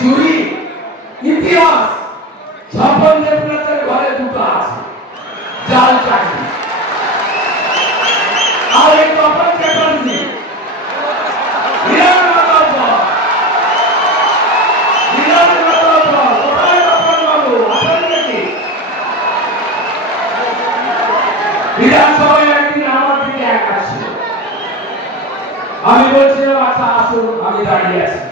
চুরি ইতিহাস স্বপন দেবনাথের ঘরে দুটো আছে জাল চাকরি। আর এই তপন চ্যাটার্জি একদিন আমার এক আমি বলছিলাম আচ্ছা আসুন, আমি দাঁড়িয়ে আছি।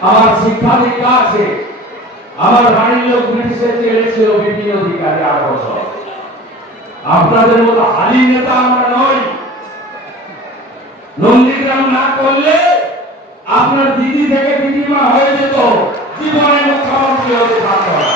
আমার শিক্ষা দীক্ষা আছে। আমার বাড়ির লোক ব্রিটিশের জেলে ছিল বিভিন্ন অধিকারী আট বছর। আপনাদের মতো হালি নেতা আমরা নই। নন্দীগ্রাম না করলে আপনার দিদি থেকে দিদিমা হয়ে যেত। জীবনে মুখ্যমন্ত্রী হতে পারত না।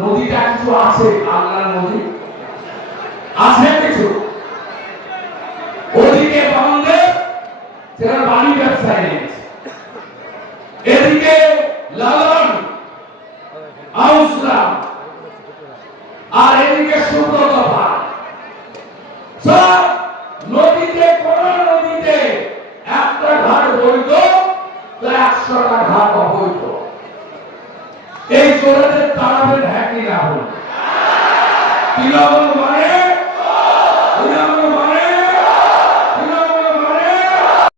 নদীটা কিছু আছে আল্লাহ নদী। আছে কিছু? ওদিকে বাংলাদেশ সেখানে বাড়ি ব্যবসায়ী। এদিকে লালন আউসলাম আর এদিকে ভাই সব নদীতে, কোন নদীতে একটা ঘাট বৈধ, তো একশোটা ঘাট এই চোরেদের তাড়াবেন